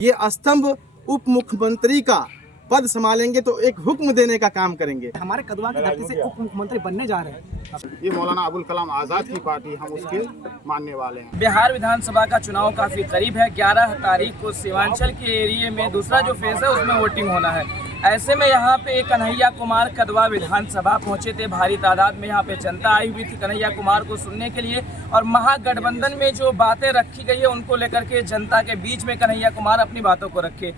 ये स्तंभ उप मुख्यमंत्री का पद संभालेंगे तो एक हुक्म देने का काम करेंगे। हमारे कदवा की धरती से उप मुख्यमंत्री बनने जा रहे हैं। ये मौलाना अबुल कलाम आज़ाद की पार्टी, हम उसके मानने वाले हैं। बिहार विधानसभा का चुनाव काफी करीब है। 11 तारीख को सीमांचल के एरिया में दूसरा जो फेज है उसमें वोटिंग होना है। ऐसे में यहाँ पे कन्हैया कुमार कदवा विधानसभा पहुंचे थे। भारी तादाद में यहाँ पे जनता आई हुई थी कन्हैया कुमार को सुनने के लिए, और महागठबंधन में जो बातें रखी गई है उनको लेकर के जनता के बीच में कन्हैया कुमार अपनी बातों को रखे।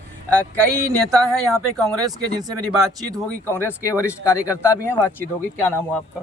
कई नेता हैं यहाँ पे कांग्रेस के जिनसे मेरी बातचीत होगी, कांग्रेस के वरिष्ठ कार्यकर्ता भी हैं, बातचीत होगी। क्या नाम हुआ आपका?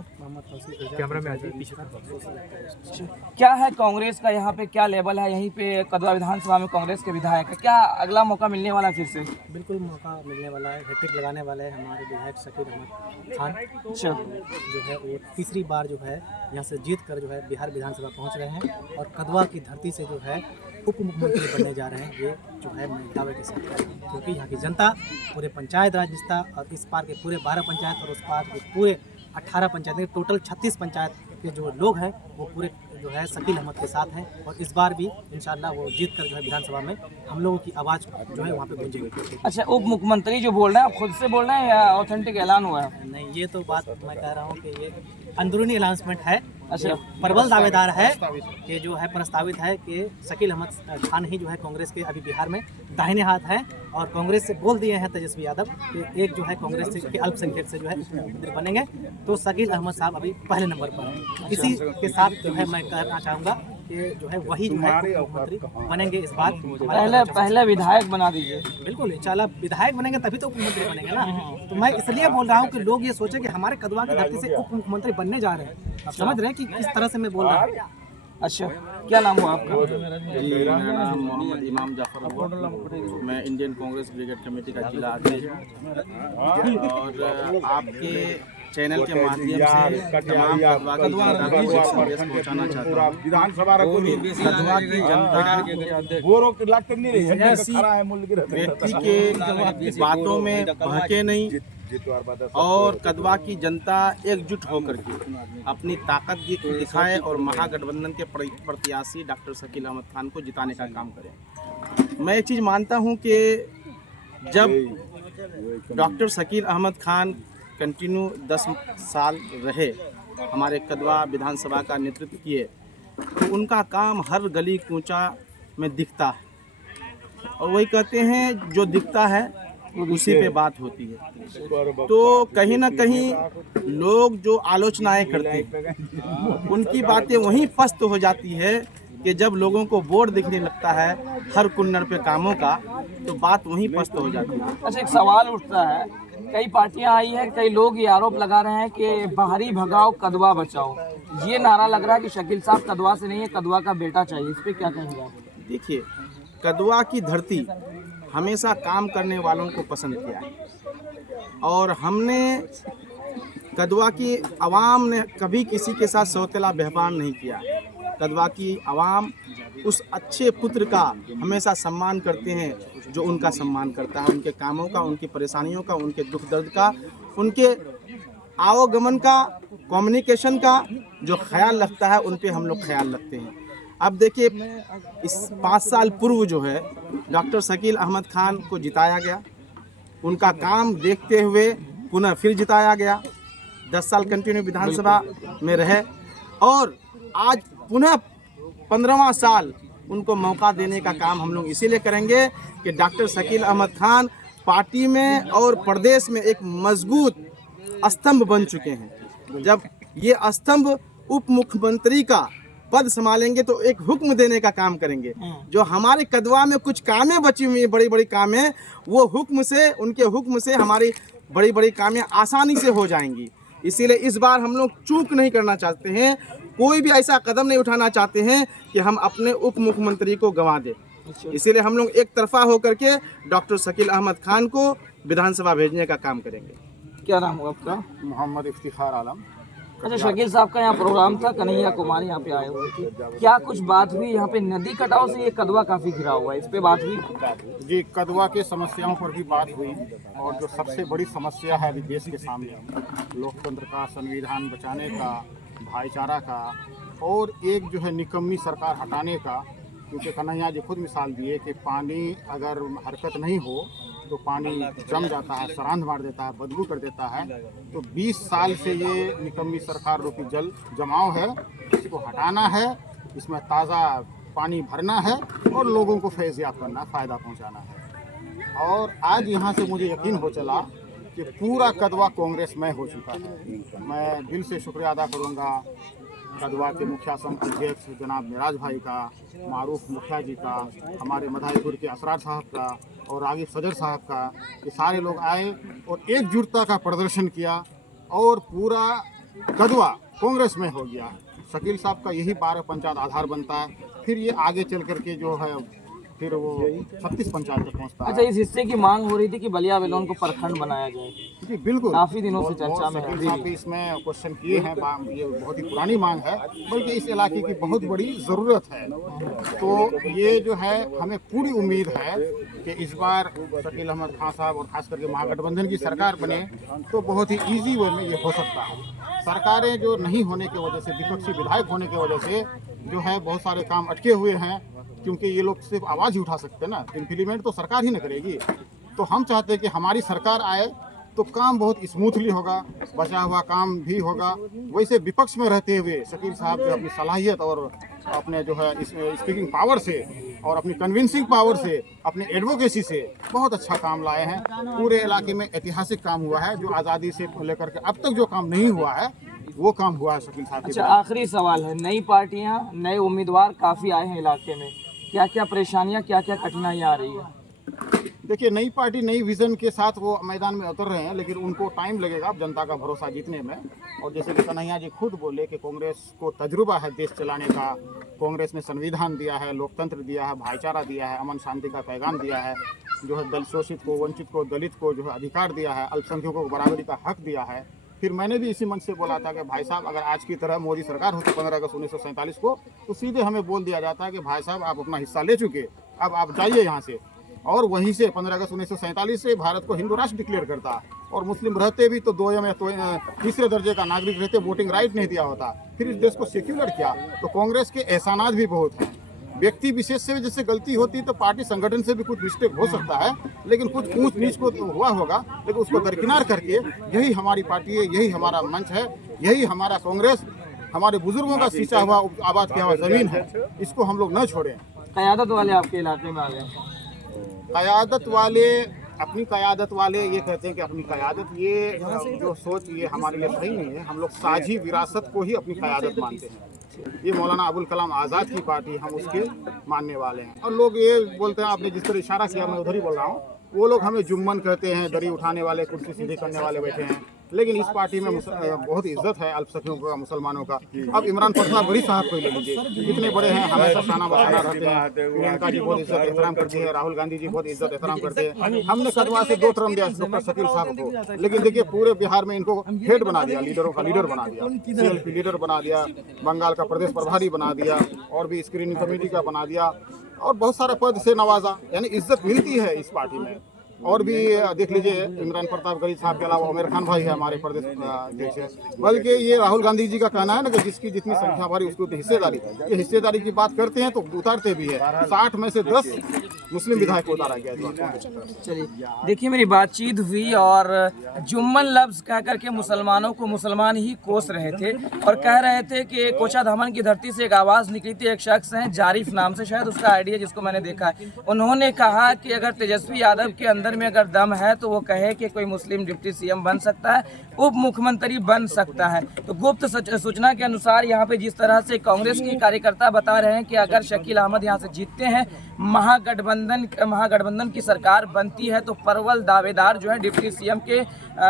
कैमरा में आ जाइए पीछे। क्या है कांग्रेस का यहाँ पे क्या लेवल है? यहीं पे कदवा विधानसभा में कांग्रेस के विधायक है, क्या अगला मौका मिलने वाला फिर से? बिल्कुल मौका मिलने वाला है। हैट्रिक लगाने वाले हैं हमारे विधायक शकील अहमद खान। अच्छा, जो है वो तीसरी बार जो है यहाँ से जीत कर जो है बिहार विधानसभा पहुँच रहे हैं, और कदवा की धरती से जो है उप मुख्यमंत्री बनने जा रहे हैं। ये जो है मैं दावे के साथ कह रहा हूँ, क्योंकि यहाँ की जनता पूरे पंचायत राज रिश्ता और इस पार के पूरे 12 पंचायत और उस पार के पूरे 18 पंचायत, टोटल 36 पंचायत के जो लोग हैं वो पूरे जो है शकील अहमद के साथ हैं, और इस बार भी इंशाल्लाह वो जीत कर जो है विधानसभा में हम लोगों की आवाज़ जो है वहाँ पे गूंजेगी। अच्छा, उप मुख्यमंत्री जो बोल रहे हैं आप खुद से बोल रहे हैं या ऑथेंटिक ऐलान हुआ है? नहीं, ये तो बात मैं कह रहा हूँ कि ये अंदरूनी अनाउंसमेंट है। अच्छा, प्रबल दावेदार है कि जो है प्रस्तावित है कि शकील अहमद खान ही जो है कांग्रेस के अभी बिहार में दाहिने हाथ हैं, और कांग्रेस से बोल दिए हैं तेजस्वी यादव कि एक जो है कांग्रेस से के अल्पसंख्यक से जो है मुख्यमंत्री बनेंगे, तो शकील अहमद साहब अभी पहले नंबर पर हैं। इसी के साथ जो है मैं कहना चाहूँगा कि जो है वही जो है मुख्यमंत्री बनेंगे इस बार। पहले विधायक बना दीजिए। बिल्कुल, इंशाल्लाह विधायक बनेंगे तभी तो उप मुख्यमंत्री बनेंगे ना। तो मैं इसलिए बोल रहा हूँ कि लोग ये सोचे कि हमारे कदवा की धरती से उप मुख्यमंत्री बनने जा रहे हैं। आप समझ रहे हैं कि किस तरह से मैं बोल रहा हूँ। अच्छा, क्या नाम हुआ आपका? जी, मेरा नाम मोहम्मद इमाम जाफर हुआ। मैं इंडियन कांग्रेस ब्रिगेड कमेटी का जिला अध्यक्ष हूँ, और आपके चैनल के माध्यम से तमाम कदवा की जनता को एक संदेश पहुंचाना चाहता हूँ। विधानसभा कदवा की जनता व्यक्ति के बातों में बहके नहीं, और कदवा की जनता एकजुट होकर के अपनी ताकत दिखाए और महागठबंधन के प्रत्याशी डॉक्टर शकील अहमद खान को जिताने का काम करें। मैं एक चीज़ मानता हूं कि जब डॉक्टर शकील अहमद खान कंटिन्यू 10 साल रहे, हमारे कदवा विधानसभा का नेतृत्व किए, तो उनका काम हर गली कूचा में दिखता है, और वही कहते हैं जो दिखता है उसी पे बात होती है। तो कहीं ना कहीं लोग जो आलोचनाएं करते हैं उनकी बातें वहीं पस्त हो जाती है कि जब लोगों को बोर्ड दिखने लगता है हर कुन्नड़ पे कामों का, तो बात वहीं पस्त हो जाती है। अच्छा, एक सवाल उठता है, कई पार्टियां आई हैं, कई लोग ये आरोप लगा रहे हैं कि बाहरी भगाओ कदवा बचाओ। ये नारा लग रहा है कि शकील साहब कदवा से नहीं है, कदवा का बेटा चाहिए। इस पे क्या कहेंगे आप? देखिए, कदवा की धरती हमेशा काम करने वालों को पसंद किया है, और हमने कदवा की आवाम ने कभी किसी के साथ सौतेला व्यवहार नहीं किया। कदवा की आवाम उस अच्छे पुत्र का हमेशा सम्मान करते हैं जो उनका सम्मान करता है, उनके कामों का, उनकी परेशानियों का, उनके दुख दर्द का, उनके आवागमन का, कम्युनिकेशन का जो ख्याल रखता है, उन पे हम लोग ख्याल रखते हैं। अब देखिए, इस 5 साल पूर्व जो है डॉक्टर शकील अहमद खान को जिताया गया, उनका काम देखते हुए पुनः फिर जिताया गया। 10 साल कंटिन्यू विधानसभा में रहे, और आज पुनः 15वां साल उनको मौका देने का काम हम लोग इसीलिए करेंगे कि डॉक्टर शकील अहमद खान पार्टी में और प्रदेश में एक मजबूत स्तंभ बन चुके हैं। जब ये स्तंभ उप मुख्यमंत्री का पद संभालेंगे तो एक हुक्म देने का काम करेंगे। जो हमारे कदवा में कुछ कामें बची हुई बड़ी बड़ी कामें, वो हुक्म से, उनके हुक्म से हमारी बड़ी बड़ी कामें आसानी से हो जाएंगी। इसीलिए इस बार हम लोग चूक नहीं करना चाहते हैं, कोई भी ऐसा कदम नहीं उठाना चाहते हैं कि हम अपने उप मुख्यमंत्री को गंवा दें। इसीलिए हम लोग एक तरफा होकर के डॉक्टर शकील अहमद खान को विधानसभा भेजने का काम करेंगे। क्या नाम हुआ आपका? मोहम्मद इफ्तिखार आलम। अच्छा, शकील साहब का यहाँ प्रोग्राम था, कन्हैया कुमार यहाँ पे आए हुए थे, क्या कुछ बात हुई? यहाँ पे नदी कटाव से ये कदवा काफी घिरा हुआ है, इस पे बात हुई? जी, कदवा के समस्याओं पर भी बात हुई, और जो सबसे बड़ी समस्या है अभी देश के सामने, लोकतंत्र का, संविधान बचाने का, भाईचारा का, और एक जो है निकम्मी सरकार हटाने का, क्योंकि कन्हैया जी खुद मिसाल दिए कि पानी अगर हरकत नहीं हो तो पानी जम जाता है, सरांध मार देता है, बदबू कर देता है। तो 20 साल से ये निकम्मी सरकार रूपी जल जमाव है, इसको हटाना है, इसमें ताज़ा पानी भरना है और लोगों को फैज़याब करना, फ़ायदा पहुंचाना है। और आज यहाँ से मुझे यकीन हो चला कि पूरा कदवा कांग्रेस में हो चुका है। मैं दिल से शुक्रिया अदा करूँगा कदवा के मुखियासम अध्यक्ष जनाब मिराज भाई का, मारूफ मुखिया जी का, हमारे मधाईपुर के असरार साहब का और रागिब सदर साहब का। ये सारे लोग आए और एकजुटता का प्रदर्शन किया और पूरा कदवा कांग्रेस में हो गया। शकील साहब का यही 12 पंचायत आधार बनता है, फिर ये आगे चल करके जो है फिर वो 36 पंचायत तक पहुँचता है। अच्छा, इस हिस्से की मांग हो रही थी कि बलिया बेलोन को प्रखंड बनाया जाए। जी बिल्कुल, काफी दिनों से चर्चा में है। शकील साहब भी इसमें क्वेश्चन किए हैं, ये बहुत ही पुरानी मांग है, बल्कि इस इलाके की बहुत बड़ी ज़रूरत है। तो ये जो है हमें पूरी उम्मीद है कि इस बार शकील अहमद खान साहब और खास करके महागठबंधन की सरकार बने तो बहुत ही ईजी वे में ये हो सकता है। सरकारें जो नहीं होने की वजह से, विपक्षी विधायक होने की वजह से जो है बहुत सारे काम अटके हुए हैं, क्योंकि ये लोग सिर्फ आवाज़ ही उठा सकते हैं ना, इम्प्लीमेंट तो सरकार ही न करेगी। तो हम चाहते हैं कि हमारी सरकार आए तो काम बहुत स्मूथली होगा, बचा हुआ काम भी होगा। वैसे विपक्ष में रहते हुए शकील साहब जो अपनी सलाहियत और अपने जो है स्पीकिंग पावर से और अपनी कन्विंसिंग पावर से, अपनी एडवोकेसी से बहुत अच्छा काम लाए हैं। पूरे इलाके में ऐतिहासिक काम हुआ है, जो आज़ादी से लेकर के अब तक जो काम नहीं हुआ है वो काम हुआ है शकील साहब। अच्छा, आखिरी सवाल है, नई पार्टियां, नए उम्मीदवार काफ़ी आए हैं इलाके में, क्या क्या परेशानियां, क्या क्या कठिनाइयां आ रही है? देखिए, नई पार्टी नई विज़न के साथ वो मैदान में उतर रहे हैं, लेकिन उनको टाइम लगेगा जनता का भरोसा जीतने में। और जैसे कि कन्हैया जी खुद बोले कि कांग्रेस को तजुर्बा है देश चलाने का, कांग्रेस ने संविधान दिया है, लोकतंत्र दिया है, भाईचारा दिया है, अमन शांति का पैगाम दिया है, जो है दल शोषित को, वंचित को, दलित को जो है अधिकार दिया है, अल्पसंख्यकों को बराबरी का हक दिया है। फिर मैंने भी इसी मंच से बोला था कि भाई साहब, अगर आज की तरह मोदी सरकार होती 15 अगस्त 1947 को, तो सीधे हमें बोल दिया जाता है कि भाई साहब आप अपना हिस्सा ले चुके, अब आप जाइए यहाँ से। और वहीं से 15 अगस्त 1947 से भारत को हिंदू राष्ट्र डिक्लेयर करता, और मुस्लिम रहते भी तो 2 या तीसरे दर्जे का नागरिक रहते, वोटिंग राइट नहीं दिया होता। फिर इस देश को सेक्युलर किया। तो कांग्रेस के एहसानात भी बहुत हैं। व्यक्ति विशेष से जैसे गलती होती तो पार्टी संगठन से भी कुछ मिस्टेक हो सकता है, लेकिन कुछ ऊंच नीच को तो हुआ होगा, लेकिन उसको दरकिनार करके यही हमारी पार्टी है, यही हमारा मंच है, यही हमारा कांग्रेस, हमारे बुजुर्गों का सींचा हुआ, आबाद किया हुआ जमीन है, इसको हम लोग न छोड़ें। क़यादत वाले आपके इलाके में आ गए? क़यादत वाले, अपनी क़यादत वाले ये कहते हैं कि अपनी क़यादत, ये जो सोच ये हमारे लिए सही नहीं है। हम लोग साझी विरासत को ही अपनी क़यादत मानते हैं। ये मौलाना अबुल कलाम आज़ाद की पार्टी, हम उसके मानने वाले हैं। और लोग ये बोलते हैं, आपने जिस तरह इशारा किया मैं उधर ही बोल रहा हूँ, वो लोग हमें जुम्मन कहते हैं, दरी उठाने वाले, कुर्सी सीधी करने वाले बैठे हैं। लेकिन इस पार्टी में बहुत इज्जत है अल्पसंख्यकों का, मुसलमानों का। अब इमरान पटना बड़ी साहब को ले लीजिए, कितने बड़े हैं, हमेशा शाना बसाना रहते हैं। प्रियंका जी बहुत इज्जत एहतराम करती है, राहुल गांधी जी बहुत इज्जत एहतराम करते हैं। हमने कदवा से 2 टर्म दिया डॉक्टर शकील साहब को, लेकिन देखिए पूरे बिहार में इनको हेड बना दिया, लीडरों का लीडर बना दिया, CLP लीडर बना दिया, बंगाल का प्रदेश प्रभारी बना दिया, और भी स्क्रीनिंग कमेटी का बना दिया, और बहुत सारे पद से नवाजा। यानी इज्जत मिलती है इस पार्टी में। और भी देख लीजिए, इमरान प्रताप गरीब साहब के अलावा उमेर खान भाई है हमारे प्रदेश अध्यक्ष। बल्कि ये राहुल गांधी जी का कहना है ना कि जिसकी जितनी संख्या बढ़ी उसकी उतनी हिस्सेदारी। ये हिस्सेदारी की बात करते हैं तो उतारते भी है। 60 में से 10 मुस्लिम विधायक को उतारा गया। चलिए, देखिए, मेरी बातचीत हुई और जुम्मन लफ्ज़ कह करके मुसलमानों को मुसलमान ही कोस रहे थे और कह रहे थे कि कोचा धामन की धरती से एक आवाज़ निकली थी। एक शख्स हैं जारिफ नाम से, शायद उसका आइडिया जिसको मैंने देखा है, उन्होंने कहा कि अगर तेजस्वी यादव के अंदर में अगर दम है तो वो कहे कि कोई मुस्लिम डिप्टी CM बन सकता है, उप मुख्यमंत्री बन सकता है। तो गुप्त सूचना के अनुसार यहाँ पे जिस तरह से कांग्रेस के कार्यकर्ता बता रहे हैं कि अगर शकील अहमद यहाँ से जीतते हैं, महागठबंधन की सरकार बनती है, तो प्रबल दावेदार जो है डिप्टी CM के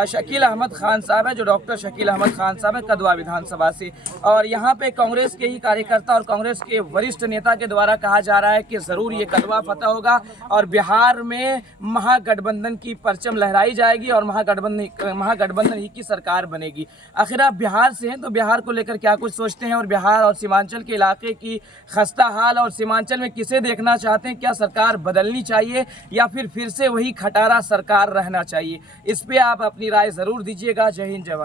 शकील अहमद खान साहब है, जो डॉक्टर शकील अहमद खान साहब है कदवा विधानसभा से। और यहाँ पे कांग्रेस के ही कार्यकर्ता और कांग्रेस के वरिष्ठ नेता के द्वारा कहा जा रहा है कि ज़रूर ये कदवा फतह होगा और बिहार में महागठबंधन की परचम लहराई जाएगी और महागठबंधन ही की सरकार बनेगी। आखिर आप बिहार से हैं तो बिहार को लेकर क्या कुछ सोचते हैं, और बिहार और सीमांचल के इलाके की खस्ता हाल, और सीमांचल में किसे देखना चाहते हैं? क्या सरकार बदलनी चाहिए या फिर से वही खटारा सरकार रहना चाहिए? इस पे आप अपनी राय ज़रूर दीजिएगा। जय हिंद, जय भारत।